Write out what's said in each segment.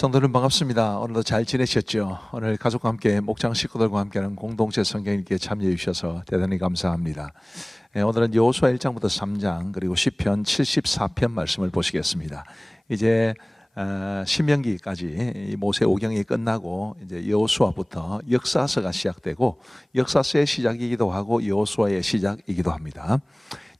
성도님 반갑습니다. 오늘도 잘 지내셨죠? 오늘 가족과 함께 목장 식구들과 함께하는 공동체 성경 읽기에 참여해 주셔서 대단히 감사합니다. 오늘은 여호수아 1장부터 3장 그리고 시편 74편 말씀을 보시겠습니다. 이제 신명기까지 모세 오경이 끝나고 이제 여호수아부터 역사서가 시작되고 역사서의 시작이기도 하고 여호수아의 시작이기도 합니다.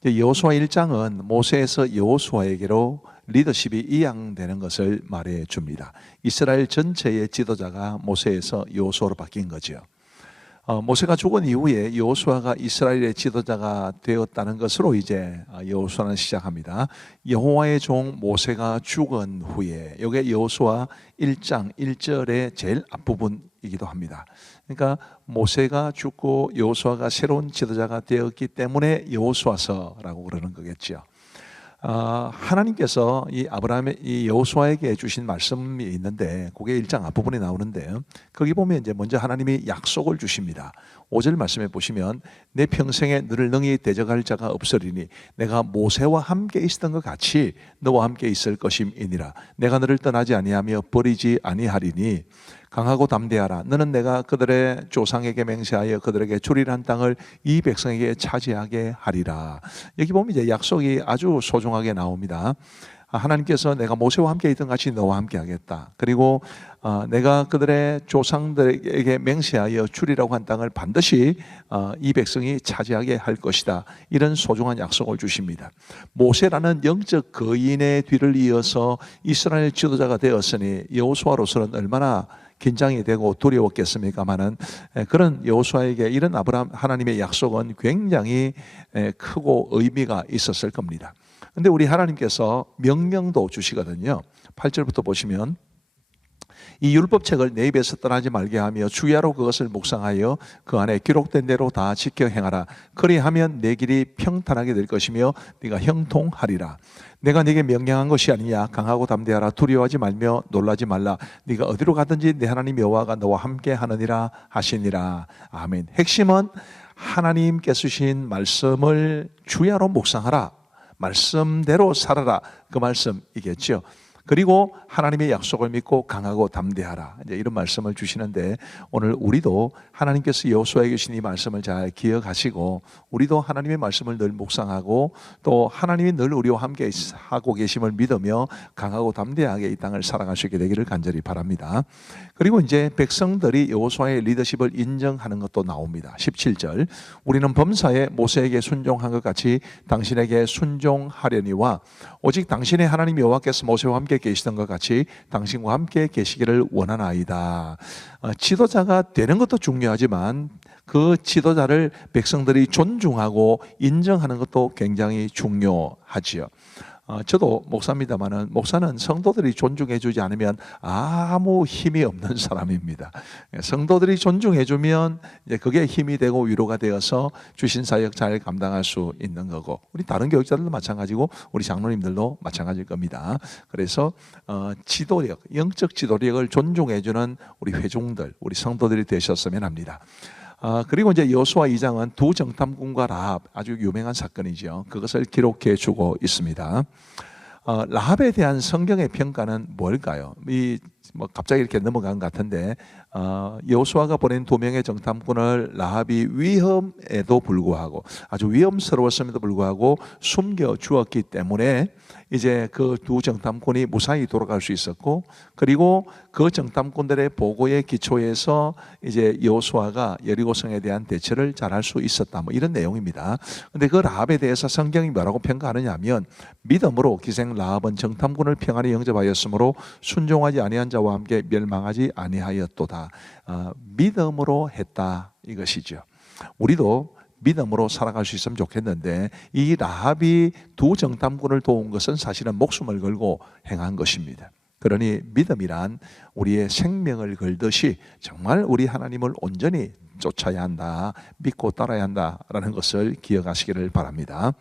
여호수아 1장은 모세에서 여호수아에게로 리더십이 이양되는 것을 말해 줍니다. 이스라엘 전체의 지도자가 모세에서 여호수아로 바뀐 거죠. 모세가 죽은 이후에 여호수아가 이스라엘의 지도자가 되었다는 것으로 이제 여호수아는 시작합니다. 여호와의 종 모세가 죽은 후에 이게 여호수아 1장 1절의 제일 앞부분이기도 합니다. 그러니까 모세가 죽고 여호수아가 새로운 지도자가 되었기 때문에 여호수아서라고 그러는 거겠죠. 하나님께서 이 여호수아에게 주신 말씀이 있는데 그게 1장 앞부분에 나오는데요. 거기 보면 이제 먼저 하나님이 약속을 주십니다. 5절 말씀에 보시면 내 평생에 너를 능히 대적할 자가 없으리니 내가 모세와 함께 있었던 것 같이 너와 함께 있을 것임이니라. 내가 너를 떠나지 아니하며 버리지 아니하리니 강하고 담대하라. 너는 내가 그들의 조상에게 맹세하여 그들에게 주리란 땅을 이 백성에게 차지하게 하리라. 여기 보면 이제 약속이 아주 소중하게 나옵니다. 하나님께서 내가 모세와 함께 있던 같이 너와 함께 하겠다. 그리고 내가 그들의 조상들에게 맹세하여 주리라고 한 땅을 반드시 이 백성이 차지하게 할 것이다. 이런 소중한 약속을 주십니다. 모세라는 영적 거인의 뒤를 이어서 이스라엘 지도자가 되었으니 여호수아로서는 얼마나 긴장이 되고 두려웠겠습니까마는 그런 여호수아에게 이런 하나님의 약속은 굉장히 크고 의미가 있었을 겁니다. 근데 우리 하나님께서 명령도 주시거든요. 8절부터 보시면 이 율법책을 내 입에서 떠나지 말게 하며 주야로 그것을 묵상하여 그 안에 기록된 대로 다 지켜 행하라. 그리하면 내 길이 평탄하게 될 것이며 네가 형통하리라. 내가 네게 명령한 것이 아니냐. 강하고 담대하라. 두려워하지 말며 놀라지 말라. 네가 어디로 가든지 내 하나님 여호와가 너와 함께 하느니라 하시니라. 아멘. 핵심은 하나님께서 주신 말씀을 주야로 묵상하라. 말씀대로 살아라. 그 말씀이겠죠. 그리고 하나님의 약속을 믿고 강하고 담대하라. 이제 이런 말씀을 주시는데 오늘 우리도 하나님께서 여호수아에게 주신 이 말씀을 잘 기억하시고 우리도 하나님의 말씀을 늘 묵상하고 또 하나님이 늘 우리와 함께 하고 계심을 믿으며 강하고 담대하게 이 땅을 살아갈 수 있게 되기를 간절히 바랍니다. 그리고 이제 백성들이 여호수아의 리더십을 인정하는 것도 나옵니다. 17절 우리는 범사에 모세에게 순종한 것 같이 당신에게 순종하려니와 오직 당신의 하나님 여호와께서 모세와 함께 계시던 것 같이 당신과 함께 계시기를 원하나이다. 지도자가 되는 것도 중요하지만 그 지도자를 백성들이 존중하고 인정하는 것도 굉장히 중요하지요. 저도 목사입니다만은 목사는 성도들이 존중해 주지 않으면 아무 힘이 없는 사람입니다. 성도들이 존중해 주면 이제 그게 힘이 되고 위로가 되어서 주신 사역 잘 감당할 수 있는 거고 우리 다른 교육자들도 마찬가지고 우리 장로님들도 마찬가지일 겁니다. 그래서 지도력, 영적 지도력을 존중해 주는 우리 회중들, 우리 성도들이 되셨으면 합니다. 그리고 이제 여호수아 2장은 두 정탐꾼과 라합 아주 유명한 사건이죠. 그것을 기록해 주고 있습니다. 라합에 대한 성경의 평가는 뭘까요? 갑자기 이렇게 넘어간 것 같은데 여호수아가 보낸 2명의 정탐꾼을 라합이 위험에도 불구하고 아주 위험스러웠음에도 불구하고 숨겨 주었기 때문에 이제 그 두 정탐꾼이 무사히 돌아갈 수 있었고 그리고 그 정탐꾼들의 보고에 기초해서 이제 여호수아가 여리고성에 대한 대처를 잘할 수 있었다. 뭐 이런 내용입니다. 근데 그 라합에 대해서 성경이 뭐라고 평가하느냐 하면 믿음으로 기생 라합은 정탐꾼을 평안히 영접하였으므로 순종하지 아니한 자와 함께 멸망하지 아니하였도다. 믿음으로 했다 이것이죠. 우리도 믿음으로 살아갈 수 있으면 좋겠는데 이 라합이 두 정탐꾼을 도운 것은 사실은 목숨을 걸고 행한 것입니다. 그러니 믿음이란 우리의 생명을 걸듯이 정말 우리 하나님을 온전히 쫓아야 한다, 믿고 따라야 한다라는 것을 기억하시기를 바랍니다.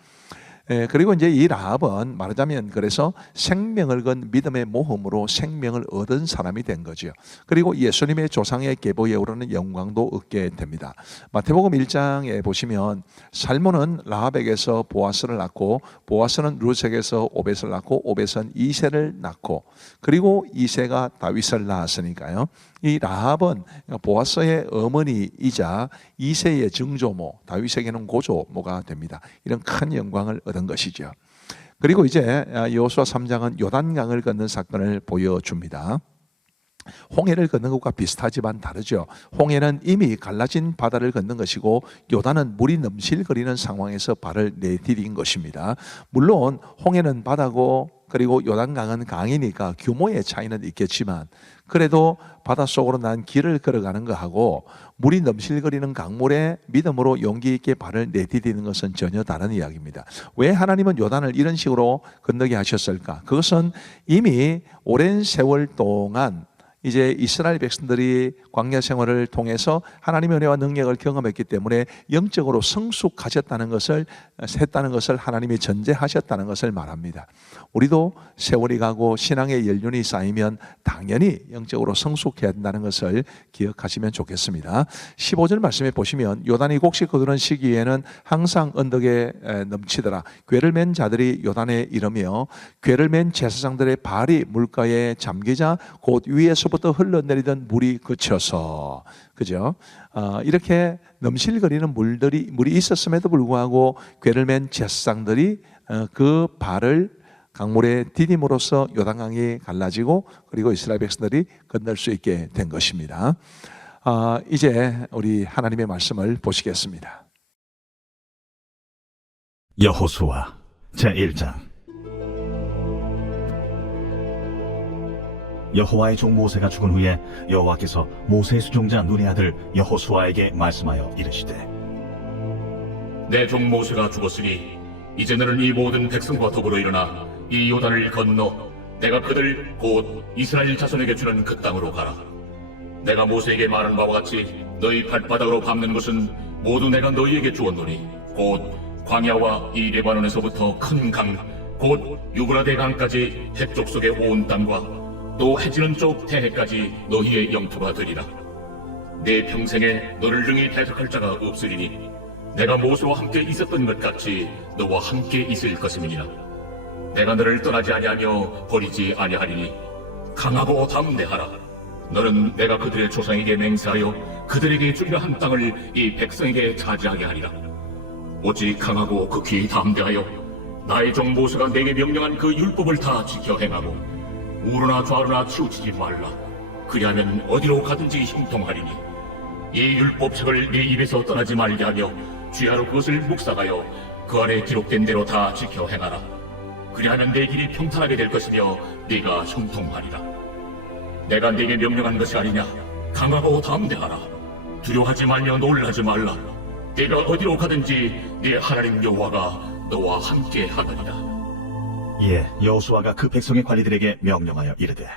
그리고 이제 이 라합은 말하자면 그래서 생명을 건 믿음의 모험으로 생명을 얻은 사람이 된 거죠. 그리고 예수님의 조상의 계보에 오르는 영광도 얻게 됩니다. 마태복음 1장에 보시면 살몬은 라합에게서 보아스를 낳고 보아스는 룻에게서 오벳을 낳고 오벳은 이새를 낳고 그리고 이새가 다윗을 낳았으니까요. 이 라합은 보아스의 어머니이자 이새의 증조모, 다윗에게는 고조모가 됩니다. 이런 큰 영광을 얻은 것이죠. 그리고 이제 여호수아 3장은 요단강을 건넌 사건을 보여줍니다. 홍해를 걷는 것과 비슷하지만 다르죠. 홍해는 이미 갈라진 바다를 걷는 것이고 요단은 물이 넘실거리는 상황에서 발을 내디딘 것입니다. 물론 홍해는 바다고 그리고 요단강은 강이니까 규모의 차이는 있겠지만 그래도 바닷속으로 난 길을 걸어가는 것하고 물이 넘실거리는 강물에 믿음으로 용기 있게 발을 내디디는 것은 전혀 다른 이야기입니다. 왜 하나님은 요단을 이런 식으로 건너게 하셨을까? 그것은 이미 오랜 세월 동안 이제 이스라엘 백성들이 광야 생활을 통해서 하나님의 은혜와 능력을 경험했기 때문에 영적으로 성숙하셨다는 것을 했다는 것을 하나님이 전제하셨다는 것을 말합니다. 우리도 세월이 가고 신앙의 연륜이 쌓이면 당연히 영적으로 성숙해야 된다는 것을 기억하시면 좋겠습니다. 15절 말씀에 보시면 요단이 곡식 거두는 시기에는 항상 언덕에 넘치더라. 궤를 맨 자들이 요단에 이르며 궤를 맨 제사장들의 발이 물가에 잠기자 곧 위에서부터 흘러내리던 물이 그쳐서 그죠? 이렇게 넘실거리는 물이 있었음에도 불구하고 궤를 맨 제사장들이 그 발을 강물에 디딤으로써 요단강이 갈라지고 그리고 이스라엘 백성들이 건널 수 있게 된 것입니다. 이제 우리 하나님의 말씀을 보시겠습니다. 여호수아 제1장. 여호와의 종 모세가 죽은 후에 여호와께서 모세의 수종자 눈의 아들 여호수아에게 말씀하여 이르시되 내 종 모세가 죽었으니 이제 너는 이 모든 백성과 더불어 일어나 이 요단을 건너 내가 그들 곧 이스라엘 자손에게 주는 그 땅으로 가라. 내가 모세에게 말한 바와 같이 너희 발바닥으로 밟는 것은 모두 내가 너희에게 주었노니 곧 광야와 이 레바논에서부터 큰 강 곧 유브라데 강까지 해쪽 속의 온 땅과 또 해지는 쪽 태해까지 너희의 영토가 되리라. 내 평생에 너를 능히 대적할 자가 없으리니 내가 모세와 함께 있었던 것 같이 너와 함께 있을 것임이니라. 내가 너를 떠나지 아니하며 버리지 아니하리니 강하고 담대하라. 너는 내가 그들의 조상에게 맹세하여 그들에게 주리라 한 땅을 이 백성에게 차지하게 하리라. 오직 강하고 극히 담대하여 나의 종 모세가 내게 명령한 그 율법을 다 지켜 행하고 우르나 좌르나 치우치지 말라. 그리하면 어디로 가든지 형통하리니 이 율법책을 네 입에서 떠나지 말게 하며 주야로 그것을 묵상하여 그 안에 기록된 대로 다 지켜 행하라. 그리하면 내 길이 평탄하게 될 것이며 네가 형통하리라. 내가 네게 명령한 것이 아니냐. 강하고 담대하라. 두려워하지 말며 놀라지 말라. 네가 어디로 가든지 네 하나님 여호와가 너와 함께 하느니라. 이에 여호수아가 그 백성의 관리들에게 명령하여 이르되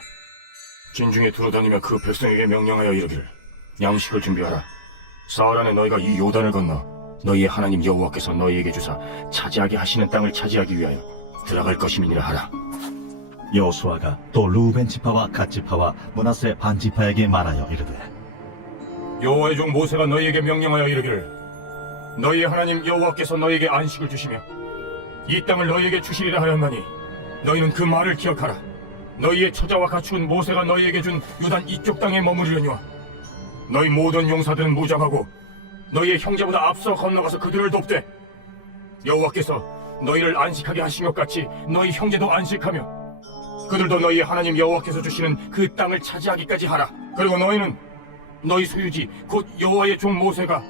진중에 두루다니며 그 백성에게 명령하여 이르기를 양식을 준비하라. 사흘 안에 너희가 이 요단을 건너 너희의 하나님 여호와께서 너희에게 주사 차지하게 하시는 땅을 차지하기 위하여 들어갈 것임이니라 하라. 여호수아가 또 루벤 지파와 갓 지파와 므낫세 반 지파에게 말하여 이르되 여호와의 종 모세가 너희에게 명령하여 이르기를 너희의 하나님 여호와께서 너희에게 안식을 주시며 이 땅을 너희에게 주시리라 하였나니 너희는 그 말을 기억하라. 너희의 처자와 가축은 모세가 너희에게 준 요단 이쪽 땅에 머무르려니와 너희 모든 용사들은 무장하고 너희의 형제보다 앞서 건너가서 그들을 돕되 여호와께서 너희를 안식하게 하신 것 같이 너희 형제도 안식하며 그들도 너희 하나님 여호와께서 주시는 그 땅을 차지하기까지 하라. 그리고 너희는 너희 소유지 곧 여호와의 종 모세가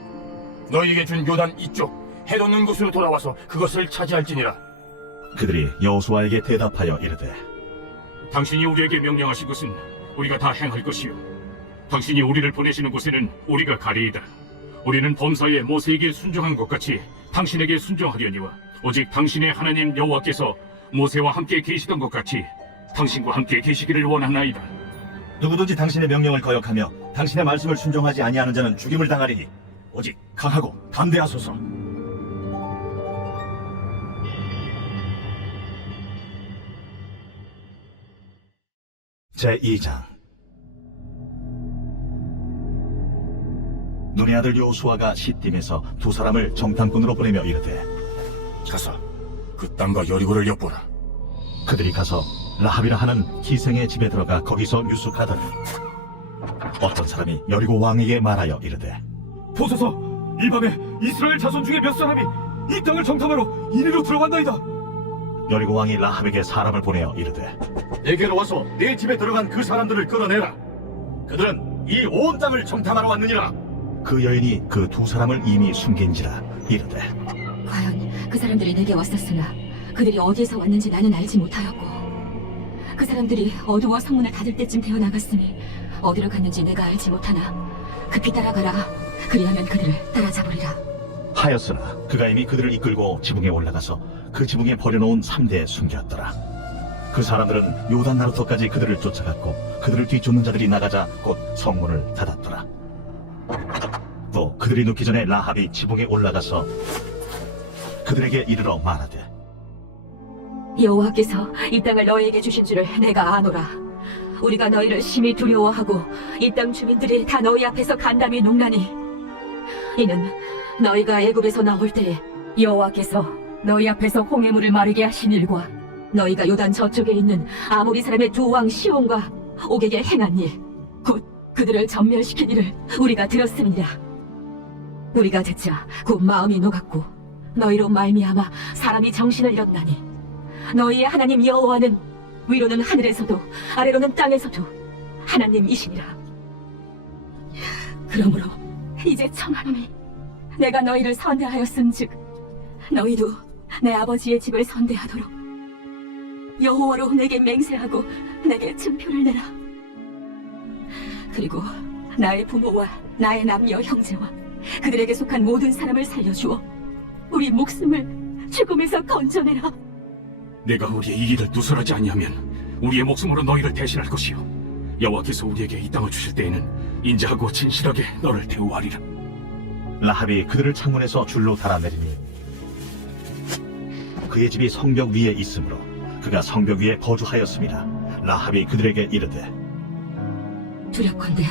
너희에게 준 요단 이쪽 해돋는 곳으로 돌아와서 그것을 차지할지니라. 그들이 여호수아에게 대답하여 이르되 당신이 우리에게 명령하신 것은 우리가 다 행할 것이요 당신이 우리를 보내시는 곳에는 우리가 가리이다. 우리는 범사에 모세에게 순종한 것 같이 당신에게 순종하려니와 오직 당신의 하나님 여호와께서 모세와 함께 계시던 것 같이 당신과 함께 계시기를 원하나이다. 누구든지 당신의 명령을 거역하며 당신의 말씀을 순종하지 아니하는 자는 죽임을 당하리니 오직 강하고 담대하소서. 제2장. 눈의 아들 여호수아가 시딤에서 두 사람을 정탐꾼으로 보내며 이르되 가서 그 땅과 여리고를 엿보라. 그들이 가서 라합이라 하는 기생의 집에 들어가 거기서 유숙하더니 어떤 사람이 여리고 왕에게 말하여 이르되 보소서, 이 밤에 이스라엘 자손 중에 몇 사람이 이 땅을 정탐하러 이리로 들어간다이다. 여리고 왕이 라합에게 사람을 보내어 이르되 내게로 와서 내 집에 들어간 그 사람들을 끌어내라. 그들은 이 온 땅을 정탐하러 왔느니라. 그 여인이 그 두 사람을 이미 숨긴지라 이르되 과연 그 사람들이 내게 왔었으나 그들이 어디에서 왔는지 나는 알지 못하였고 그 사람들이 어두워 성문을 닫을 때쯤 되어 나갔으니 어디로 갔는지 내가 알지 못하나 급히 따라가라. 그리하면 그들을 따라잡으리라. 하였으나 그가 이미 그들을 이끌고 지붕에 올라가서 그 지붕에 버려놓은 3대에 숨겼더라. 그 사람들은 요단 나루터까지 그들을 쫓아갔고 그들을 뒤쫓는 자들이 나가자 곧 성문을 닫았더라. 또 그들이 눕기 전에 라합이 지붕에 올라가서 그들에게 이르러 말하되 여호와께서 이 땅을 너희에게 주신 줄을 내가 아노라. 우리가 너희를 심히 두려워하고 이 땅 주민들이 다 너희 앞에서 간담이 녹나니 이는 너희가 애굽에서 나올 때에 여호와께서 너희 앞에서 홍해물을 마르게 하신 일과 너희가 요단 저쪽에 있는 아모리 사람의 두 왕 시온과 옥에게 행한 일 곧 그들을 전멸시킨 일을 우리가 들었음이라. 우리가 듣자 곧 마음이 녹았고 너희로 말미암아 사람이 정신을 잃었나니 너희의 하나님 여호와는 위로는 하늘에서도 아래로는 땅에서도 하나님이시니라. 그러므로 이제 청하노니 내가 너희를 선대하였은즉 너희도 내 아버지의 집을 선대하도록 여호와로 내게 맹세하고 내게 증표를 내라. 그리고 나의 부모와 나의 남녀 형제와 그들에게 속한 모든 사람을 살려주어 우리 목숨을 죽음에서 건져내라. 내가 우리의 이 일을 누설하지 아니하면 우리의 목숨으로 너희를 대신할 것이요 여호와께서 우리에게 이 땅을 주실 때에는 인자하고 진실하게 너를 대우하리라. 라합이 그들을 창문에서 줄로 달아내리니 그의 집이 성벽 위에 있으므로 그가 성벽 위에 거주하였습니다. 라합이 그들에게 이르되 두렵건대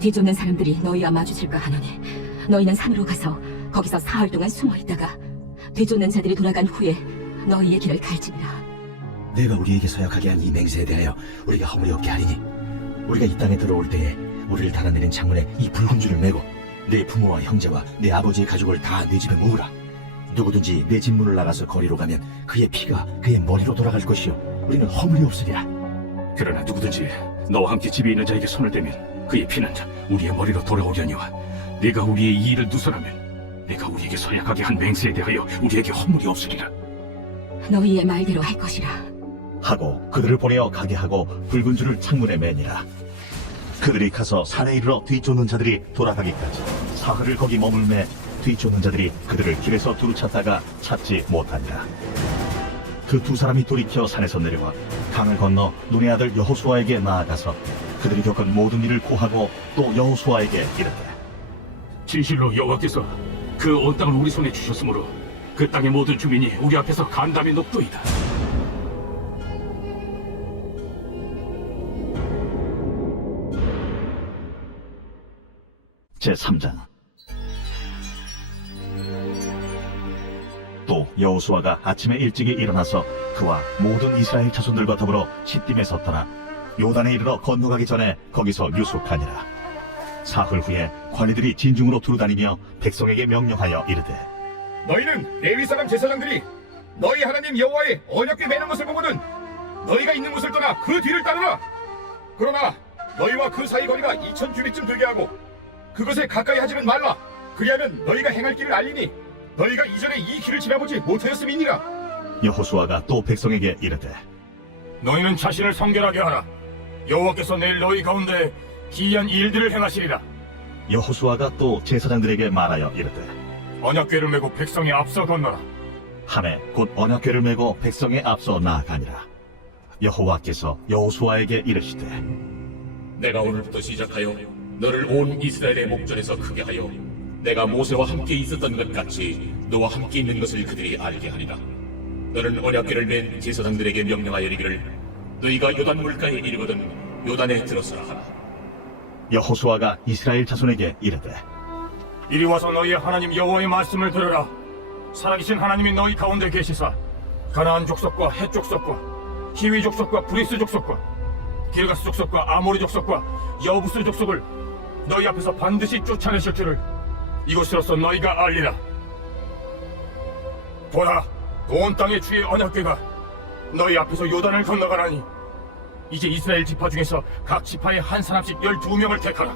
뒤쫓는 사람들이 너희와 마주칠까 하노니 너희는 산으로 가서 거기서 사흘 동안 숨어 있다가 뒤쫓는 자들이 돌아간 후에 너희의 길을 갈지니라. 내가 우리에게 서약하게 한 이 맹세에 대하여 우리가 허물이 없게 하리니 우리가 이 땅에 들어올 때에 우리를 달아내린 창문에 이 붉은 줄을 메고 내 부모와 형제와 내 아버지의 가족을 다 내 집에 모으라. 누구든지 내 집 문을 나가서 거리로 가면 그의 피가 그의 머리로 돌아갈 것이요 우리는 허물이 없으리라. 그러나 누구든지 너와 함께 집에 있는 자에게 손을 대면 그의 피는 우리의 머리로 돌아오려니와 네가 우리의 이 일을 누설하면 내가 우리에게 서약하게 한 맹세에 대하여 우리에게 허물이 없으리라. 너희의 말대로 할 것이라. 하고 그들을 보내어 가게 하고 붉은 줄을 창문에 매니라. 그들이 가서 산에 이르러 뒤쫓는 자들이 돌아가기까지 사흘을 거기 머물매 뒤쫓는 자들이 그들을 길에서 두루 찾다가 찾지 못하니라. 그 두 사람이 돌이켜 산에서 내려와 강을 건너 눈의 아들 여호수아에게 나아가서 그들이 겪은 모든 일을 고하고 또 여호수아에게 이르되 진실로 여호와께서 그 온 땅을 우리 손에 주셨으므로 그 땅의 모든 주민이 우리 앞에서 간담이 높도이다. 제3장. 또 여호수아가 아침에 일찍이 일어나서 그와 모든 이스라엘 자손들과 더불어 시딤에 섰더라. 요단에 이르러 건너가기 전에 거기서 유숙하니라. 사흘 후에 관리들이 진중으로 두루다니며 백성에게 명령하여 이르되 너희는 레위 사람 제사장들이 너희 하나님 여호와의 언약궤 매는 것을 보거든 너희가 있는 곳을 떠나 그 뒤를 따르라. 그러나 너희와 그 사이 거리가 2000규빗쯤 되게 하고 그것에 가까이 하지는 말라. 그리하면 너희가 행할 길을 알리니 너희가 이전에 이 길을 지나보지 못하였음이니라. 여호수아가 또 백성에게 이르되 너희는 자신을 성결하게 하라. 여호와께서 내일 너희 가운데 기이한 일들을 행하시리라. 여호수아가 또 제사장들에게 말하여 이르되 언약궤를 메고 백성의 앞서 건너라. 하매 곧 언약궤를 메고 백성의 앞서 나아가니라. 여호와께서 여호수아에게 이르시되 내가 오늘부터 시작하여 너를 온 이스라엘의 목전에서 크게 하여 내가 모세와 함께 있었던 것 같이 너와 함께 있는 것을 그들이 알게 하리라. 너는 언약궤를 맨 제사장들에게 명령하여 이르기를 너희가 요단 물가에 이르거든 요단에 들어서라 하라. 여호수아가 이스라엘 자손에게 이르되 이리 와서 너희의 하나님 여호와의 말씀을 들으라. 살아계신 하나님이 너희 가운데 계시사 가나안 족속과 헷 족속과 히위 족속과 브리스 족속과 길가스 족속과 아모리 족속과 여부스 족속을 너희 앞에서 반드시 쫓아내실 줄을 이것으로서 너희가 알리라. 보라, 온 땅의 주의 언약궤가 너희 앞에서 요단을 건너가라니 이제 이스라엘 지파 중에서 각 지파에 한 사람씩 12명을 택하라.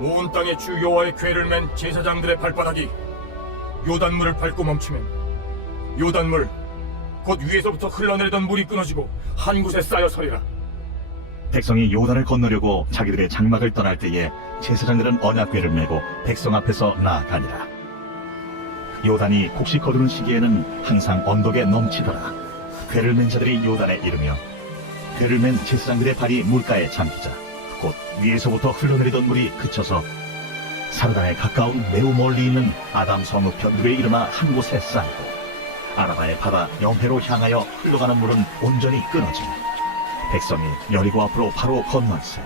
온 땅의 주 여호와의 궤를 맨 제사장들의 발바닥이 요단물을 밟고 멈추면 요단물 곧 위에서부터 흘러내리던 물이 끊어지고 한 곳에 쌓여 서리라. 백성이 요단을 건너려고 자기들의 장막을 떠날 때에 제사장들은 언약궤를 메고 백성 앞에서 나아가니라. 요단이 곡식 거두는 시기에는 항상 언덕에 넘치더라. 궤를 맨 자들이 요단에 이르며 궤를 맨 제사장들의 발이 물가에 잠기자 곧 위에서부터 흘러내리던 물이 그쳐서 사르단에 가까운 매우 멀리 있는 아담 성읍 변두에 이르나 한 곳에 쌓이고 아라바의 바다 영해로 향하여 흘러가는 물은 온전히 끊어지며 백성이 여리고 앞으로 바로 건너세.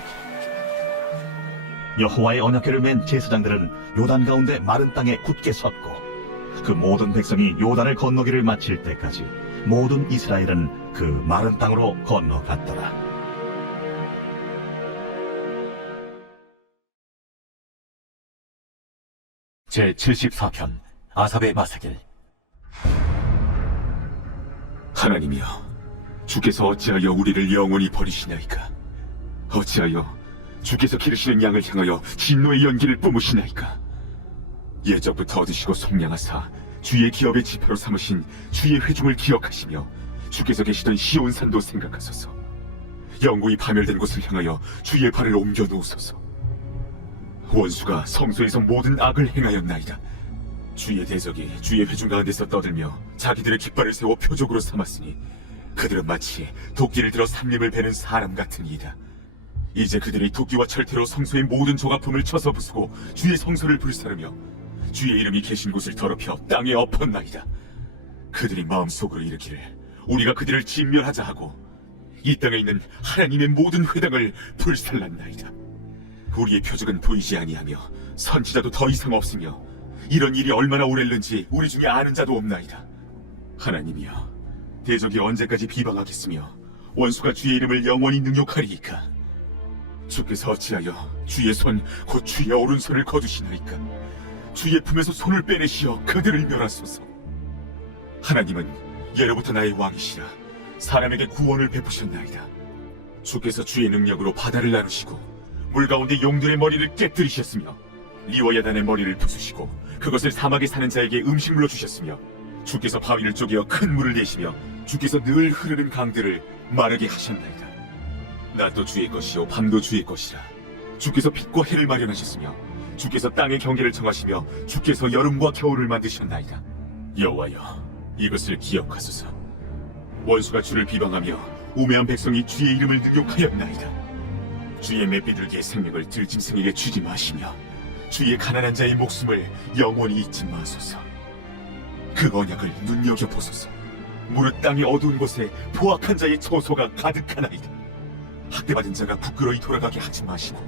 여호와의 언약궤를 맨 제사장들은 요단 가운데 마른 땅에 굳게 섰고 그 모든 백성이 요단을 건너기를 마칠 때까지 모든 이스라엘은 그 마른 땅으로 건너갔더라. 제74편 아삽의 마사길. 하나님이여, 주께서 어찌하여 우리를 영원히 버리시나이까? 어찌하여 주께서 기르시는 양을 향하여 진노의 연기를 뿜으시나이까? 예적부터 얻으시고 속량하사 주의 기업의 지파로 삼으신 주의 회중을 기억하시며 주께서 계시던 시온산도 생각하소서. 영구히 파멸된 곳을 향하여 주의 발을 옮겨 놓으소서. 원수가 성소에서 모든 악을 행하였나이다. 주의 대적이 주의 회중 가운데서 떠들며 자기들의 깃발을 세워 표적으로 삼았으니 그들은 마치 도끼를 들어 삼림을 베는 사람 같으니이다. 이제 그들이 도끼와 철퇴로 성소의 모든 조각품을 쳐서 부수고 주의 성소를 불사르며 주의 이름이 계신 곳을 더럽혀 땅에 엎었나이다. 그들이 마음속으로 이르기를 우리가 그들을 진멸하자 하고 이 땅에 있는 하나님의 모든 회당을 불살랐나이다. 우리의 표적은 보이지 아니하며 선지자도 더 이상 없으며 이런 일이 얼마나 오랬는지 우리 중에 아는 자도 없나이다. 하나님이여, 대적이 언제까지 비방하겠으며 원수가 주의 이름을 영원히 능욕하리이까? 주께서 어찌하여 주의 손 곧 주의 오른손을 거두시나이까? 주의 품에서 손을 빼내시어 그들을 멸하소서. 하나님은 예로부터 나의 왕이시라 사람에게 구원을 베푸셨나이다. 주께서 주의 능력으로 바다를 나누시고 물 가운데 용들의 머리를 깨뜨리셨으며 리워야단의 머리를 부수시고 그것을 사막에 사는 자에게 음식물로 주셨으며 주께서 바위를 쪼개어 큰 물을 내시며 주께서 늘 흐르는 강들을 마르게 하셨나이다. 낮도 주의 것이요 밤도 주의 것이라. 주께서 빛과 해를 마련하셨으며 주께서 땅의 경계를 정하시며 주께서 여름과 겨울을 만드셨나이다. 여호와여, 이것을 기억하소서. 원수가 주를 비방하며 우매한 백성이 주의 이름을 능욕하였나이다. 주의 맷비둘기의 생명을 들짐승에게 주지 마시며 주의 가난한 자의 목숨을 영원히 잊지 마소서. 그 언약을 눈여겨보소서. 무릇 땅의 어두운 곳에 포악한 자의 처소가 가득하나이다. 학대받은 자가 부끄러이 돌아가게 하지 마시고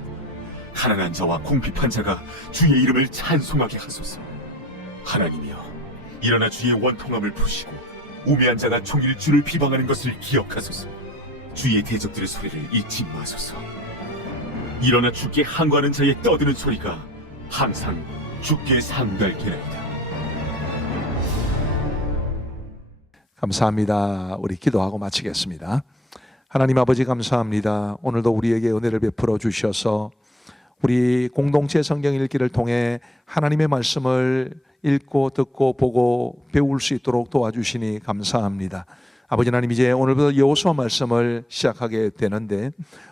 가난한 자와 궁핍한 자가 주의 이름을 찬송하게 하소서. 하나님이여, 일어나 주의 원통함을 푸시고 우매한 자가 종일 주를 비방하는 것을 기억하소서. 주의 대적들의 소리를 잊지 마소서. 일어나 주께 항거하는 자의 떠드는 소리가 항상 주께 상달케나이다. 감사합니다. 우리 기도하고 마치겠습니다. 하나님 아버지 감사합니다. 오늘도 우리에게 은혜를 베풀어 주셔서 우리 공동체 성경 읽기를 통해 하나님의 말씀을 읽고 듣고 보고 배울 수 있도록 도와주시니 감사합니다. 아버지 하나님, 이제 오늘부터 여호수아 말씀을 시작하게 되는데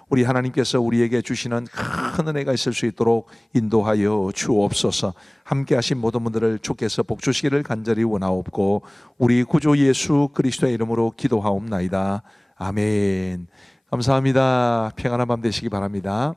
우리 하나님께서 우리에게 주시는 큰 은혜가 있을 수 있도록 인도하여 주옵소서. 함께 하신 모든 분들을 주께서 복 주시기를 간절히 원하옵고 우리 구주 예수 그리스도의 이름으로 기도하옵나이다. 아멘. 감사합니다. 평안한 밤 되시기 바랍니다.